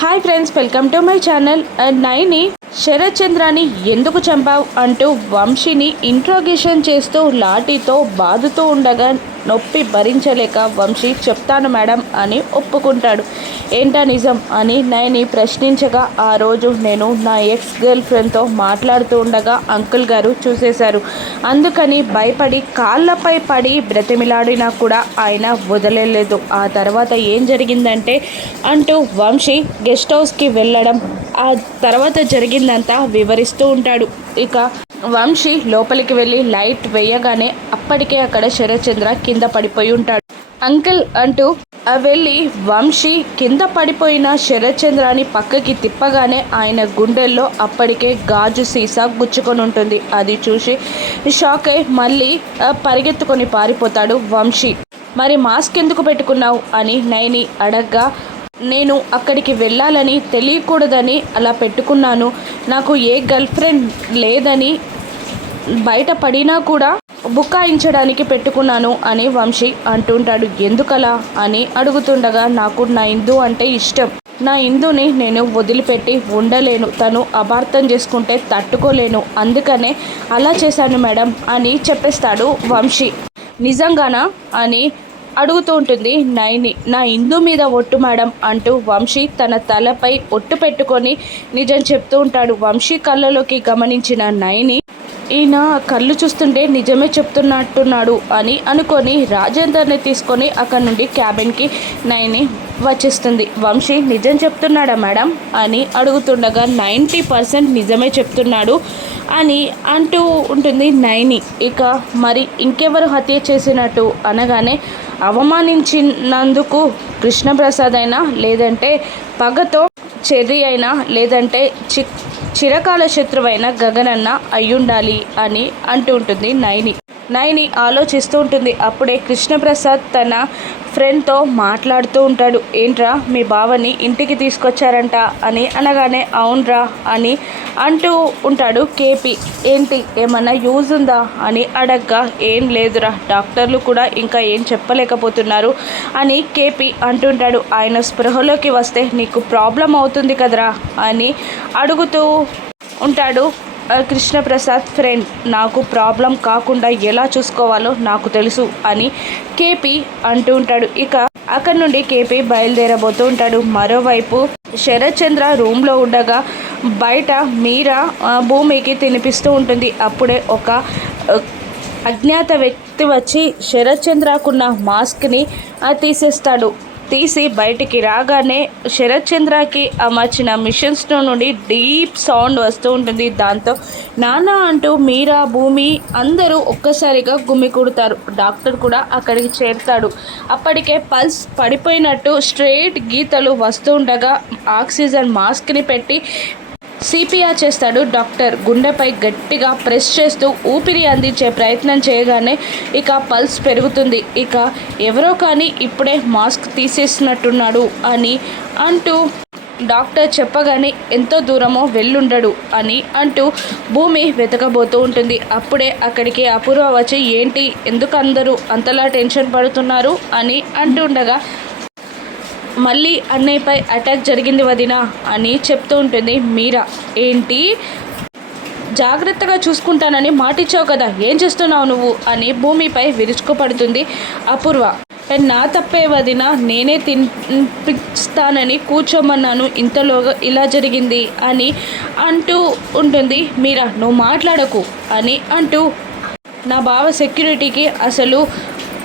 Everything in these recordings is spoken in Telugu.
hi friends welcome to my channel Naini శరత్చంద్రాని ఎందుకు చంపావు అంటూ వంశీని ఇంట్రోగేషన్ చేస్తూ లాఠీతో బాదుతూ ఉండగా నొప్పి భరించలేక వంశీ చెప్తాను మేడం అని ఒప్పుకుంటాడు. ఏంటా నిజం అని నయని ప్రశ్నించగా ఆ రోజు నేను నా ఎక్స్ గర్ల్ ఫ్రెండ్తో మాట్లాడుతూ ఉండగా అంకుల్ గారు చూసేశారు. అందుకని భయపడి కాళ్ళపై పడి బ్రతిమిలాడినా కూడా ఆయన వదలలేదు. ఆ తర్వాత ఏం జరిగిందంటే అంటూ వంశీ గెస్ట్ హౌస్కి వెళ్ళడం ఆ తర్వాత జరిగింది జరిగిందంతా వివరిస్తూ ఉంటాడు. ఇక వంశీ లోపలికి వెళ్ళి లైట్ వేయగానే అప్పటికే అక్కడ శరత్చంద్ర కింద పడిపోయి ఉంటాడు. అంకిల్ అంటూ వెళ్ళి వంశీ కింద పడిపోయిన శరత్చంద్రాన్ని పక్కకి తిప్పగానే ఆయన గుండెల్లో అప్పటికే గాజు సీసా గుచ్చుకొని ఉంటుంది. అది చూసి షాక్ అయి మళ్ళీ పరిగెత్తుకొని పారిపోతాడు వంశీ. మరి మాస్క్ ఎందుకు పెట్టుకున్నావు? అని నైని అడగ్గా నేను అక్కడికి వెళ్ళాలని తెలియకూడదని అలా పెట్టుకున్నాను. నాకు ఏ గర్ల్ ఫ్రెండ్ లేదని బయటపడినా కూడా బుక్కాయించడానికి పెట్టుకున్నాను అని వంశీ అంటుంటాడు. ఎందుకలా? అని అడుగుతుండగా నాకు నా ఇందు అంటే ఇష్టం. నా ఇందుని నేను వదిలిపెట్టి ఉండలేను. తను అపార్థం చేసుకుంటే తట్టుకోలేను. అందుకనే అలా చేశాను మేడం అని చెప్పేస్తాడు వంశీ. నిజంగానా? అని అడుగుతూ ఉంటుంది నైని నా ఇందు మీద ఒట్టు మేడం అంటూ వంశీ తన తలపై ఒట్టు పెట్టుకొని నిజం చెప్తూ ఉంటాడు. వంశీ కళ్ళలోకి గమనించిన నైని ఈయన కళ్ళు చూస్తుంటే నిజమే చెప్తున్నట్టున్నాడు అని అనుకొని రాజేందర్ని తీసుకొని అక్కడ నుండి క్యాబిన్కి నైని వచ్చేస్తుంది. వంశీ నిజం చెప్తున్నాడా మేడం? అని అడుగుతుండగా నైంటీ పర్సెంట్ నిజమే చెప్తున్నాడు అని అంటూ ఉంటుంది నైని. ఇక మరి ఇంకెవరు హత్య చేసినట్టు అనగానే అవమానించినందుకు కృష్ణప్రసాద్ అయినా లేదంటే పగతో చెర్రీ అయినా లేదంటే చి చిరకాల శత్రువైన గగనన్న అయ్యుండాలి అని అంటూ ఉంటుంది నైని. నైని ఆలోచిస్తూ ఉంటుంది. అప్పుడే కృష్ణప్రసాద్ తన ఫ్రెండ్తో మాట్లాడుతూ ఉంటాడు. ఏంట్రా మీ బావని ఇంటికి తీసుకొచ్చారంట అని అనగానే అవునరా అని అంటూ ఉంటాడు కేపీ. ఏంటి ఏమన్నా యూజ్ ఉందా? అని అడగ్గా ఏం లేదురా డాక్టర్లు కూడా ఇంకా ఏం చెప్పలేకపోతున్నారు అని కేపీ అంటుంటాడు ఆయన స్పృహలోకి వస్తే నీకు ప్రాబ్లం అవుతుంది కదరా అని అడుగుతూ ఉంటాడు కృష్ణప్రసాద్ ఫ్రెండ్ నాకు ప్రాబ్లం కాకుండా ఎలా చూసుకోవాలో నాకు తెలుసు అని కేపీ అంటూ ఉంటాడు. ఇక అక్కడి నుండి కేపీ బయలుదేరబోతూ ఉంటాడు. మరోవైపు శరత్ చంద్ర రూమ్లో ఉండగా బయట మీరా భూమికి తినిపిస్తూ ఉంటుంది. అప్పుడే ఒక అజ్ఞాత వ్యక్తి వచ్చి శరత్ చంద్రకున్న మాస్క్ని తీసేస్తాడు. తీసి బయటికి రాగానే శరత్ చంద్రకి అమర్చిన మిషన్స్లో నుండి డీప్ సౌండ్ వస్తూ ఉంటుంది. దాంతో నాన్న అంటూ మీరా భూమి అందరూ ఒక్కసారిగా గుమ్మి కుడతారు. డాక్టర్ కూడా అక్కడికి చేరుతాడు. అప్పటికే పల్స్ పడిపోయినట్టు స్ట్రెయిట్ గీతలు వస్తుండగా ఆక్సిజన్ మాస్క్ని పెట్టి సిపిఆర్ చేస్తాడు. డాక్టర్ గుండెపై గట్టిగా ప్రెస్ చేస్తూ ఊపిరి అందించే ప్రయత్నం చేయగానే ఇక పల్స్ పెరుగుతుంది. ఇక ఎవరో కానీ ఇప్పుడే మాస్క్ తీసేసినట్టున్నాడు అని అంటూ డాక్టర్ చెప్పగానే ఎంతో దూరమో వెళ్ళుండడు అని అంటూ భూమి వెతకబోతూ ఉంటుంది. అప్పుడే అక్కడికి అపూర్వ వచ్చి ఏంటి? ఎందుకు అందరూ అంతలా టెన్షన్ పడుతున్నారు? అని అంటుండగా మళ్ళీ అన్నయ్యపై అటాక్ జరిగింది వదినా అని చెప్తూ ఉంటుంది మీరా. ఏంటి? జాగ్రత్తగా చూసుకుంటానని మాటిచ్చావు కదా ఏం చేస్తున్నావు నువ్వు? అని భూమిపై విరుచుకుపడుతుంది అపూర్వ. నా తప్పే వదిన నేనే తినిపిస్తానని కూర్చోమన్నాను ఇంతలోగా ఇలా జరిగింది అని అంటూ ఉంటుంది. మీరా నువ్వు మాట్లాడకు అని అంటూ నా బావ సెక్యూరిటీకి అసలు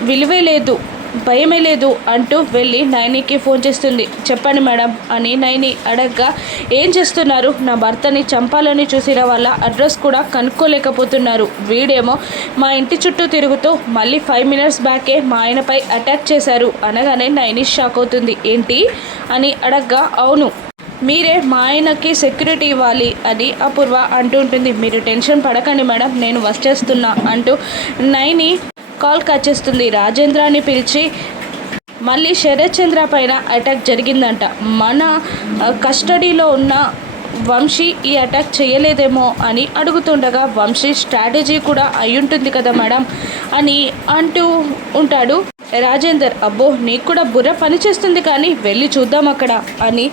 విలువే లేదు భయమే లేదు అంటూ వెళ్ళి నైనికి ఫోన్ చేస్తుంది. చెప్పండి మేడం అని నైని అడగ్గా ఏం చేస్తున్నారు? నా భర్తని చంపాలని చూసిన వాళ్ళ అడ్రస్ కూడా కనుక్కోలేకపోతున్నారు. వీడేమో మా ఇంటి చుట్టూ తిరుగుతూ మళ్ళీ ఫైవ్ మినిట్స్ బ్యాకే మా ఆయనపై అటాక్ చేశారు. అనగానే నైని షాక్ అవుతుంది. ఏంటి? అని అడగ్గా అవును. మీరే మా ఆయనకి సెక్యూరిటీ ఇవ్వాలి అని అపూర్వ అంటూ ఉంటుంది. మీరు టెన్షన్ పడకండి మేడం నేను వచ్చేస్తున్నా అంటూ నైని కాల్ కట్ చేస్తుంది రాజేంద్రాన్ని పిలిచి మళ్ళీ శరత్ చంద్ర పైన అటాక్ జరిగిందంట. మన కస్టడీలో ఉన్న వంశీ ఈ అటాక్ చేయలేదేమో అని అడుగుతుండగా వంశీ స్ట్రాటజీ కూడా అయ్యుంటుంది కదా మేడం అని అంటూ ఉంటాడు. రాజేందర్ అబ్బో నీకు కూడా బుర్ర పనిచేస్తుంది కానీ వెళ్ళి చూద్దాం అక్కడ అని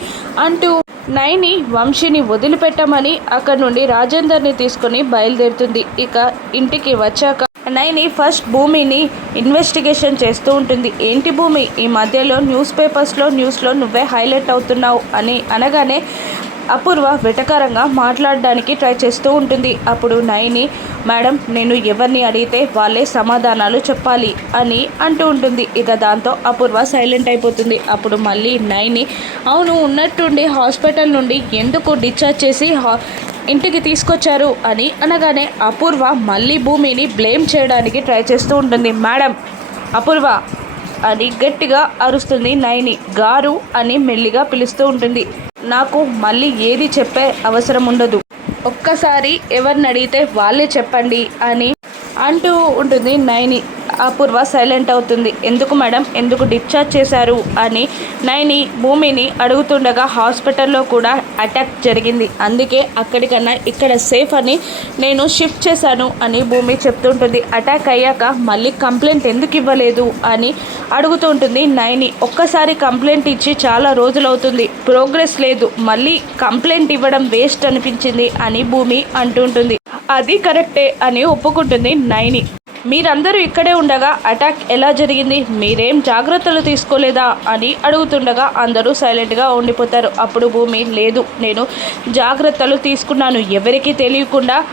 అంటూ నైని వంశీని వదిలిపెట్టమని అక్కడి నుండి రాజేందర్ని తీసుకొని బయలుదేరుతుంది. ఇక ఇంటికి వచ్చాక నైని ఫస్ట్ భూమిని ఇన్వెస్టిగేషన్ చేస్తూ ఉంటుంది. ఏంటి భూమి? ఈ మధ్యలో న్యూస్ పేపర్స్లో న్యూస్లో నువ్వే హైలైట్ అవుతున్నావు అని అనగానే అపూర్వ వెటకారంగా మాట్లాడడానికి ట్రై చేస్తూ ఉంటుంది. అప్పుడు నైని మేడం నేను ఎవరిని అడిగితే వాళ్ళే సమాధానాలు చెప్పాలి అని అంటూ ఉంటుంది. ఇక దాంతో అపూర్వ సైలెంట్ అయిపోతుంది. అప్పుడు మళ్ళీ నైని అవును ఉన్నట్టుండి హాస్పిటల్ నుండి ఎందుకు డిశ్చార్జ్ చేసి హా- ఇంటికి తీసుకొచ్చారు అని అనగానే అపూర్వ మళ్ళీ భూమిని బ్లేమ్ చేయడానికి ట్రై చేస్తూ ఉంటుంది. మేడం అపూర్వ అని గట్టిగా అరుస్తుంది నైని. గారు అని మెల్లిగా పిలుస్తూ ఉంటుంది. నాకు మళ్ళీ ఏది చెప్పే అవసరం ఉండదు. ఒక్కసారి ఎవరిని అడిగితే వాళ్ళే చెప్పండి అని అంటూ ఉంటుంది నైని. అపూర్వ సైలెంట్ అవుతుంది. ఎందుకు మేడం? ఎందుకు డిశ్చార్జ్ చేశారు? అని నైని భూమిని అడుగుతుండగా హాస్పిటల్లో కూడా అటాక్ జరిగింది. అందుకే అక్కడికన్నా ఇక్కడ సేఫ్ అని నేను షిఫ్ట్ చేశాను అని భూమి చెప్తుంటుంది. అటాక్ అయ్యాక మళ్ళీ కంప్లైంట్ ఎందుకు ఇవ్వలేదు అని అడుగుతుంటుంది నైని ఒక్కసారి కంప్లైంట్ ఇచ్చి చాలా రోజులు అవుతుంది ప్రోగ్రెస్ లేదు. మళ్ళీ కంప్లైంట్ ఇవ్వడం వేస్ట్ అనిపించింది అని భూమి అంటుంటుంది. అది కరెక్టే అని ఒప్పుకుంటుంది నైని మీరందరూ ఇక్కడే ఉండగా అటాక్ ఎలా జరిగింది? మీరేం జాగ్రత్తలు తీసుకోలేదా? అని అడుగుతుండగా అందరూ సైలెంట్గా ఉండిపోతారు. అప్పుడు భూమి లేదు నేను జాగ్రత్తలు తీసుకున్నాను. ఎవరికీ తెలియకుండా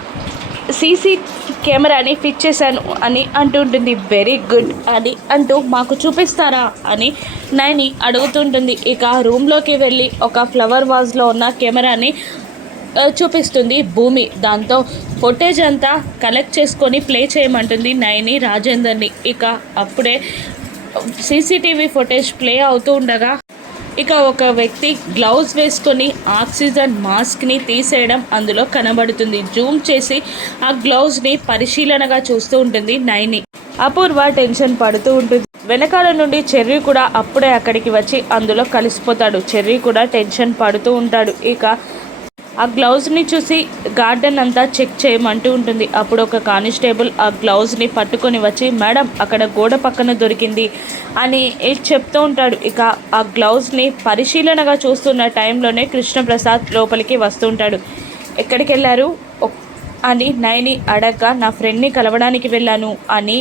సీసీ కెమెరాని ఫిట్ చేశాను అని అంటుంటుంది. వెరీ గుడ్ అని అంటూ మాకు చూపిస్తారా? అని నైని అడుగుతుంటుంది. ఇక రూమ్లోకి వెళ్ళి ఒక ఫ్లవర్ వాజ్లో ఉన్న కెమెరాని చూపిస్తుంది భూమి. దాంతో ఫుటేజ్ అంతా కలెక్ట్ చేసుకొని ప్లే చేయమంటుంది నైని రాజేందర్ని. ఇక అప్పుడే సీసీటీవీ ఫుటేజ్ ప్లే అవుతూ ఉండగా ఇక ఒక వ్యక్తి గ్లౌజ్ వేసుకొని ఆక్సిజన్ మాస్క్ని తీసేయడం అందులో కనబడుతుంది. జూమ్ చేసి ఆ గ్లౌజ్ని పరిశీలనగా చూస్తూ ఉంటుంది నైని అపూర్వ టెన్షన్ పడుతూ ఉంటుంది. వెనకాల నుండి చెర్రీ కూడా అప్పుడే అక్కడికి వచ్చి అందులో కలిసిపోతాడు. చెర్రీ కూడా టెన్షన్ పడుతూ ఉంటాడు. ఇక ఆ గ్లౌజ్ని చూసి గార్డెన్ అంతా చెక్ చేయమంటూ ఉంటుంది. అప్పుడు ఒక కానిస్టేబుల్ ఆ గ్లౌజ్ని పట్టుకొని వచ్చి మేడం అక్కడ గోడ పక్కన దొరికింది అని చెప్తూ ఉంటాడు. ఇక ఆ గ్లౌజ్ని పరిశీలనగా చూస్తున్న టైంలోనే కృష్ణప్రసాద్ లోపలికి వస్తూ ఉంటాడు. ఎక్కడికి వెళ్ళారు? అని నైని అడగ్గా నా ఫ్రెండ్ని కలవడానికి వెళ్ళాను అని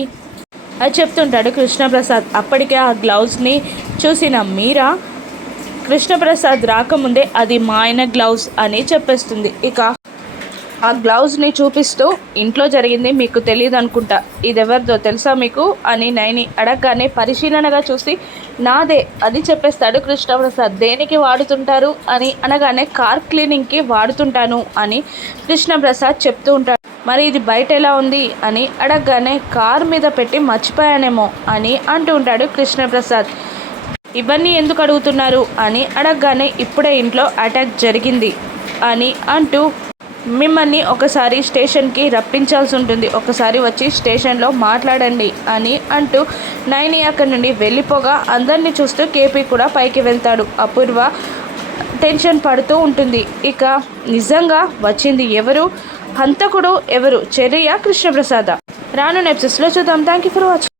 అది చెప్తుంటాడు కృష్ణప్రసాద్. అప్పటికే ఆ గ్లౌజ్ని చూసిన మీరా? కృష్ణప్రసాద్ రాకముందే అది మా ఆయన గ్లౌజ్ అని చెప్పేస్తుంది. ఇక ఆ గ్లౌజ్ని చూపిస్తూ ఇంట్లో జరిగింది మీకు తెలియదు అనుకుంటా. ఇది ఎవరిదో తెలుసా మీకు? అని నైని అడగగానే పరిశీలనగా చూసి నాదే అని చెప్పేస్తాడు కృష్ణప్రసాద్. దేనికి వాడుతుంటారు? అని అనగానే కార్ క్లీనింగ్కి వాడుతుంటాను అని కృష్ణప్రసాద్ చెప్తూ ఉంటాడు. మరి ఇది బయట ఎలా ఉంది? అని అడగగానే కార్ మీద పెట్టి మర్చిపోయానేమో అని అంటూ ఉంటాడు కృష్ణప్రసాద్. ఇవన్నీ ఎందుకు అడుగుతున్నారు అని అడగగానే ఇప్పుడే ఇంట్లో అటాక్ జరిగింది అని అంటూ మిమ్మల్ని ఒకసారి స్టేషన్కి రప్పించాల్సి ఉంటుంది. ఒకసారి వచ్చి స్టేషన్లో మాట్లాడండి అని అంటూ నైని అక్కడి నుండి వెళ్ళిపోగా అందరినీ చూస్తూ కేపీ కూడా పైకి వెళ్తాడు. అపూర్వ టెన్షన్ పడుతూ ఉంటుంది. ఇక నిజంగా వచ్చింది ఎవరు? హంతకుడు ఎవరు? చెర్రియా కృష్ణప్రసాద. రాను నెప్సెస్లో చూద్దాం. Thank you for watching